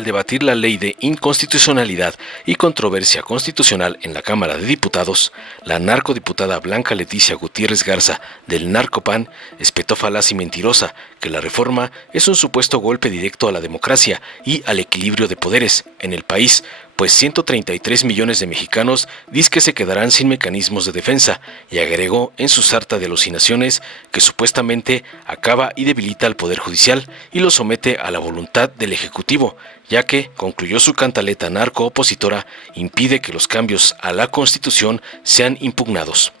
al debatir la ley de inconstitucionalidad y controversia constitucional en la Cámara de Diputados, la narcodiputada Blanca Leticia Gutiérrez Garza del Narcopan espetó falaz y mentirosa que la reforma es un supuesto golpe directo a la democracia y al equilibrio de poderes en el país, pues 133 millones de mexicanos dizque se quedarán sin mecanismos de defensa, y agregó en su sarta de alucinaciones que supuestamente acaba y debilita al Poder Judicial y lo somete a la voluntad del Ejecutivo, ya que, concluyó su cantaleta narco-opositora, impide que los cambios a la Constitución sean impugnados.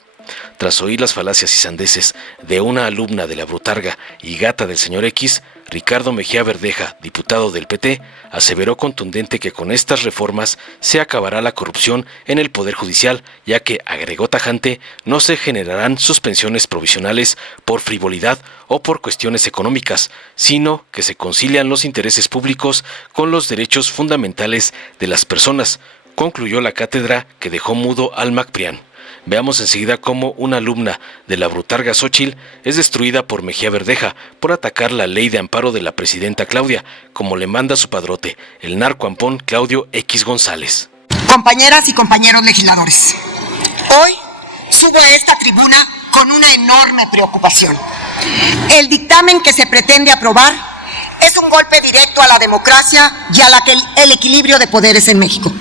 Tras oír las falacias y sandeces de una alumna de la Brutarga y gata del señor X, Ricardo Mejía Verdeja, diputado del PT, aseveró contundente que con estas reformas se acabará la corrupción en el Poder Judicial, ya que, agregó tajante, no se generarán suspensiones provisionales por frivolidad o por cuestiones económicas, sino que se concilian los intereses públicos con los derechos fundamentales de las personas, concluyó la cátedra que dejó mudo al MacPrián. Veamos enseguida cómo una alumna de la Brutarga Xóchitl es destruida por Mejía Verdeja por atacar la ley de amparo de la presidenta Claudia, como le manda su padrote, el narcoampón Claudio X González. Compañeras y compañeros legisladores, hoy subo a esta tribuna con una enorme preocupación. El dictamen que se pretende aprobar es un golpe directo a la democracia y al equilibrio de poderes en México.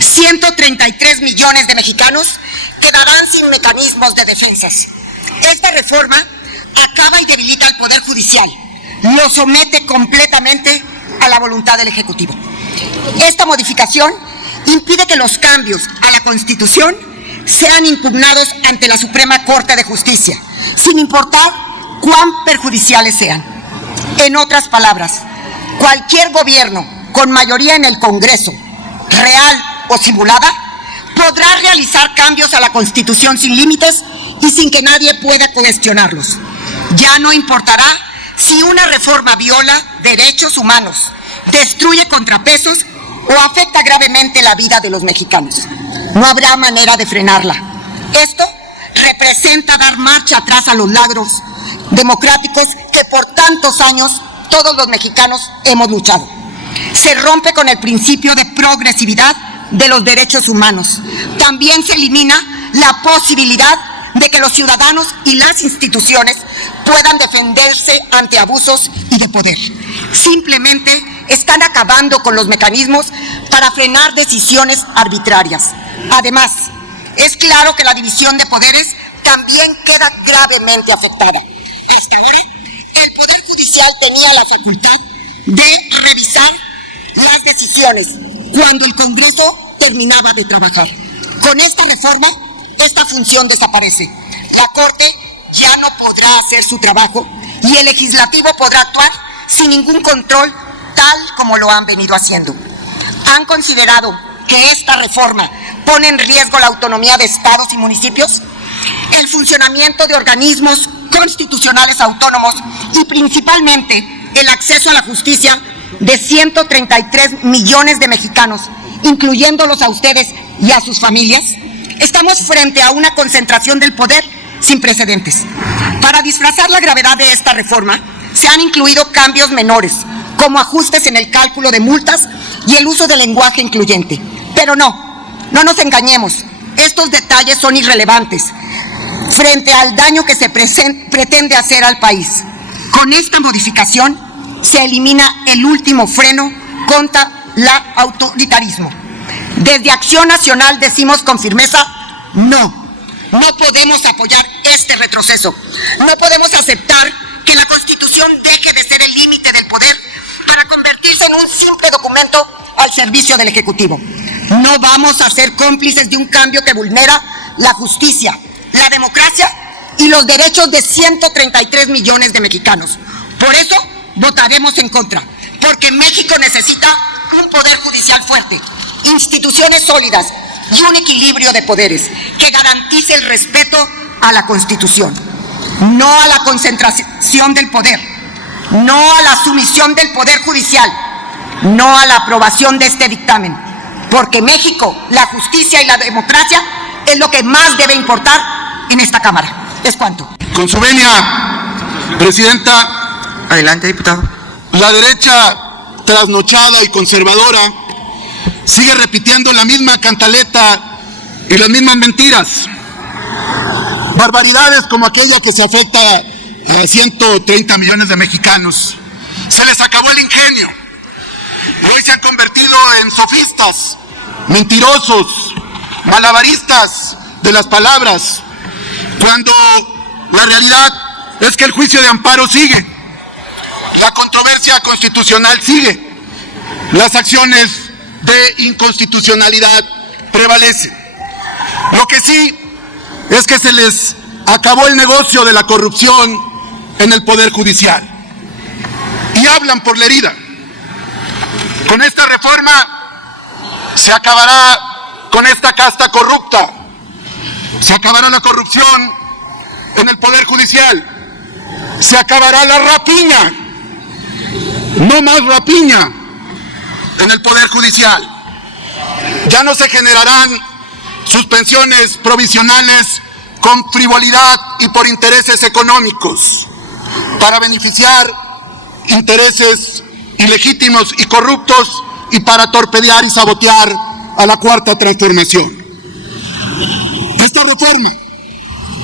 133 millones de mexicanos quedarán sin mecanismos de defensas. Esta reforma acaba y debilita al Poder Judicial, lo somete completamente a la voluntad del Ejecutivo. Esta modificación impide que los cambios a la Constitución sean impugnados ante la Suprema Corte de Justicia, sin importar cuán perjudiciales sean. En otras palabras, cualquier gobierno con mayoría en el Congreso, real o simulada, podrá realizar cambios a la Constitución sin límites y sin que nadie pueda cuestionarlos. Ya no importará si una reforma viola derechos humanos, destruye contrapesos o afecta gravemente la vida de los mexicanos. No habrá manera de frenarla. Esto representa dar marcha atrás a los logros democráticos que por tantos años todos los mexicanos hemos luchado. Se rompe con el principio de progresividad de los derechos humanos. También se elimina la posibilidad de que los ciudadanos y las instituciones puedan defenderse ante abusos y de poder. Simplemente están acabando con los mecanismos para frenar decisiones arbitrarias. Además, es claro que la división de poderes también queda gravemente afectada. Hasta ahora, el Poder Judicial tenía la facultad de revisar las decisiones cuando el Congreso terminaba de trabajar. Con esta reforma, esta función desaparece. La Corte ya no podrá hacer su trabajo y el Legislativo podrá actuar sin ningún control, tal como lo han venido haciendo. ¿Han considerado que esta reforma pone en riesgo la autonomía de estados y municipios, el funcionamiento de organismos constitucionales autónomos y principalmente el acceso a la justicia de 133 millones de mexicanos, incluyéndolos a ustedes y a sus familias? Estamos frente a una concentración del poder sin precedentes. Para disfrazar la gravedad de esta reforma, se han incluido cambios menores, como ajustes en el cálculo de multas y el uso del lenguaje incluyente. Pero no nos engañemos, estos detalles son irrelevantes frente al daño que se pretende hacer al país. Con esta modificación se elimina el último freno contra el autoritarismo. Desde Acción Nacional decimos con firmeza, no podemos apoyar este retroceso. No podemos aceptar que la Constitución deje de ser el límite del poder para convertirse en un simple documento al servicio del Ejecutivo. No vamos a ser cómplices de un cambio que vulnera la justicia, la democracia y los derechos de 133 millones de mexicanos. Por eso votaremos en contra, porque México necesita un poder judicial fuerte, instituciones sólidas y un equilibrio de poderes que garantice el respeto a la Constitución, no a la concentración del poder, no a la sumisión del Poder Judicial, no a la aprobación de este dictamen, porque México, la justicia y la democracia es lo que más debe importar en esta Cámara. Es cuanto. Con su venia, Presidenta. Adelante, diputado. La derecha trasnochada y conservadora sigue repitiendo la misma cantaleta y las mismas mentiras. Barbaridades como aquella que se afecta a 130 millones de mexicanos. Se les acabó el ingenio. Y hoy se han convertido en sofistas, mentirosos, malabaristas de las palabras, cuando la realidad es que el juicio de amparo sigue, la controversia constitucional sigue, las acciones de inconstitucionalidad prevalecen. Lo que sí es que se les acabó el negocio de la corrupción en el Poder Judicial. Y hablan por la herida. Con esta reforma se acabará con esta casta corrupta. Se acabará la corrupción en el Poder Judicial. Se acabará la rapiña. No más rapiña en el Poder Judicial. Ya no se generarán suspensiones provisionales con frivolidad y por intereses económicos, para beneficiar intereses ilegítimos y corruptos y para torpedear y sabotear a la Cuarta Transformación. Esta reforma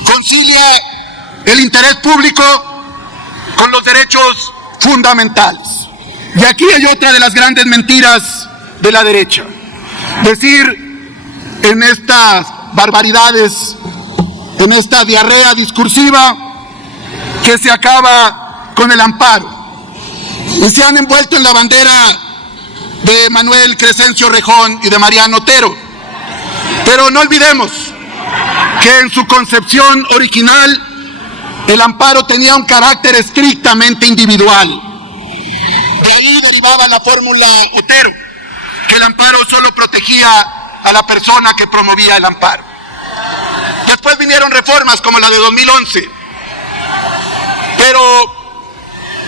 concilia el interés público con los derechos fundamentales. Y aquí hay otra de las grandes mentiras de la derecha. Decir en estas barbaridades, en esta diarrea discursiva, que se acaba con el amparo. Y se han envuelto en la bandera de Manuel Crescencio Rejón y de Mariano Otero. Pero no olvidemos que en su concepción original el amparo tenía un carácter estrictamente individual. De ahí derivaba la fórmula Otero, que el amparo solo protegía a la persona que promovía el amparo. Después vinieron reformas como la de 2011, pero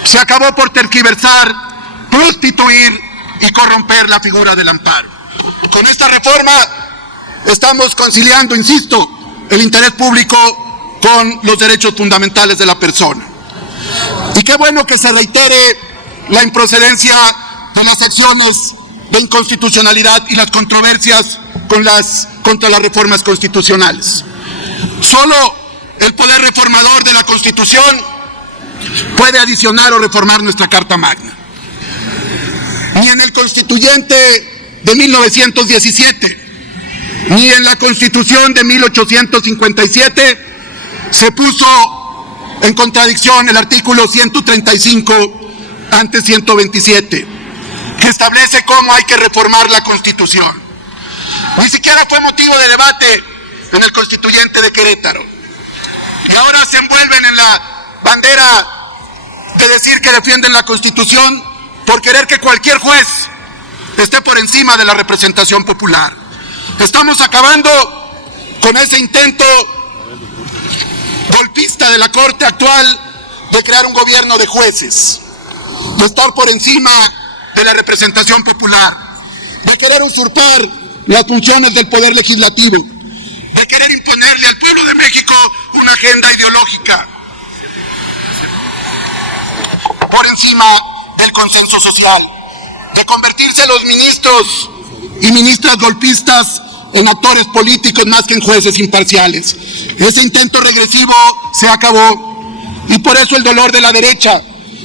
se acabó por tergiversar, prostituir y corromper la figura del amparo. Con esta reforma estamos conciliando, insisto, el interés público con los derechos fundamentales de la persona. Y qué bueno que se reitere la improcedencia de las acciones de inconstitucionalidad y las controversias contra las reformas constitucionales. Solo el poder reformador de la Constitución puede adicionar o reformar nuestra Carta Magna. Ni en el Constituyente de 1917, ni en la Constitución de 1857 se puso en contradicción el artículo 135 ante 127, que establece cómo hay que reformar la Constitución. Ni siquiera fue motivo de debate en el Constituyente de Querétaro. Y ahora se envuelven en la bandera de decir que defienden la Constitución por querer que cualquier juez esté por encima de la representación popular. Estamos acabando con ese intento golpista de la Corte actual de crear un gobierno de jueces, de estar por encima de la representación popular, de querer usurpar las funciones del Poder Legislativo, de querer imponerle al pueblo de México una agenda ideológica por encima del consenso social, de convertirse los ministros y ministras golpistas en actores políticos más que en jueces imparciales. Ese intento regresivo se acabó, y por eso el dolor de la derecha,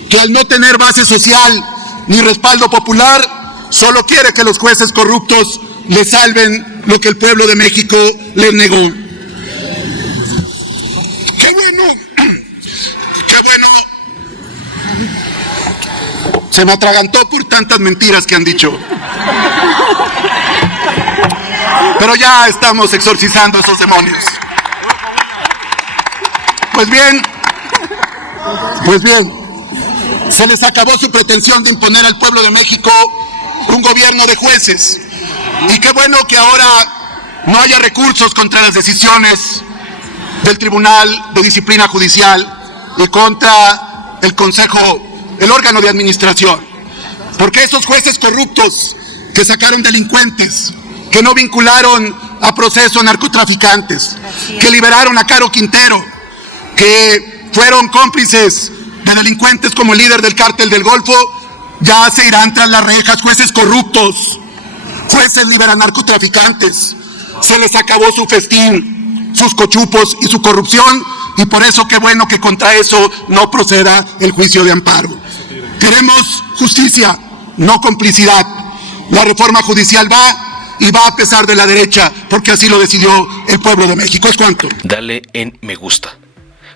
que al no tener base social ni respaldo popular, solo quiere que los jueces corruptos le salven lo que el pueblo de México les negó. ¡Qué bueno! ¡Qué bueno! Se me atragantó por tantas mentiras que han dicho. Pero ya estamos exorcizando a esos demonios. Pues bien, se les acabó su pretensión de imponer al pueblo de México un gobierno de jueces. Y qué bueno que ahora no haya recursos contra las decisiones del Tribunal de Disciplina Judicial y contra el Consejo, el órgano de administración. Porque esos jueces corruptos que sacaron delincuentes, que no vincularon a proceso a narcotraficantes, que liberaron a Caro Quintero, que fueron cómplices de delincuentes como el líder del Cártel del Golfo, Ya se irán tras las rejas jueces corruptos, jueces liberan narcotraficantes. Se les acabó su festín, sus cochupos y su corrupción, y por eso qué bueno que contra eso no proceda el juicio de amparo. Queremos justicia, no complicidad. La reforma judicial va y va a pesar de la derecha, porque así lo decidió el pueblo de México. ¿Es cuanto? Dale en me gusta,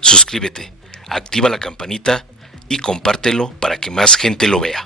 suscríbete, activa la campanita y compártelo para que más gente lo vea.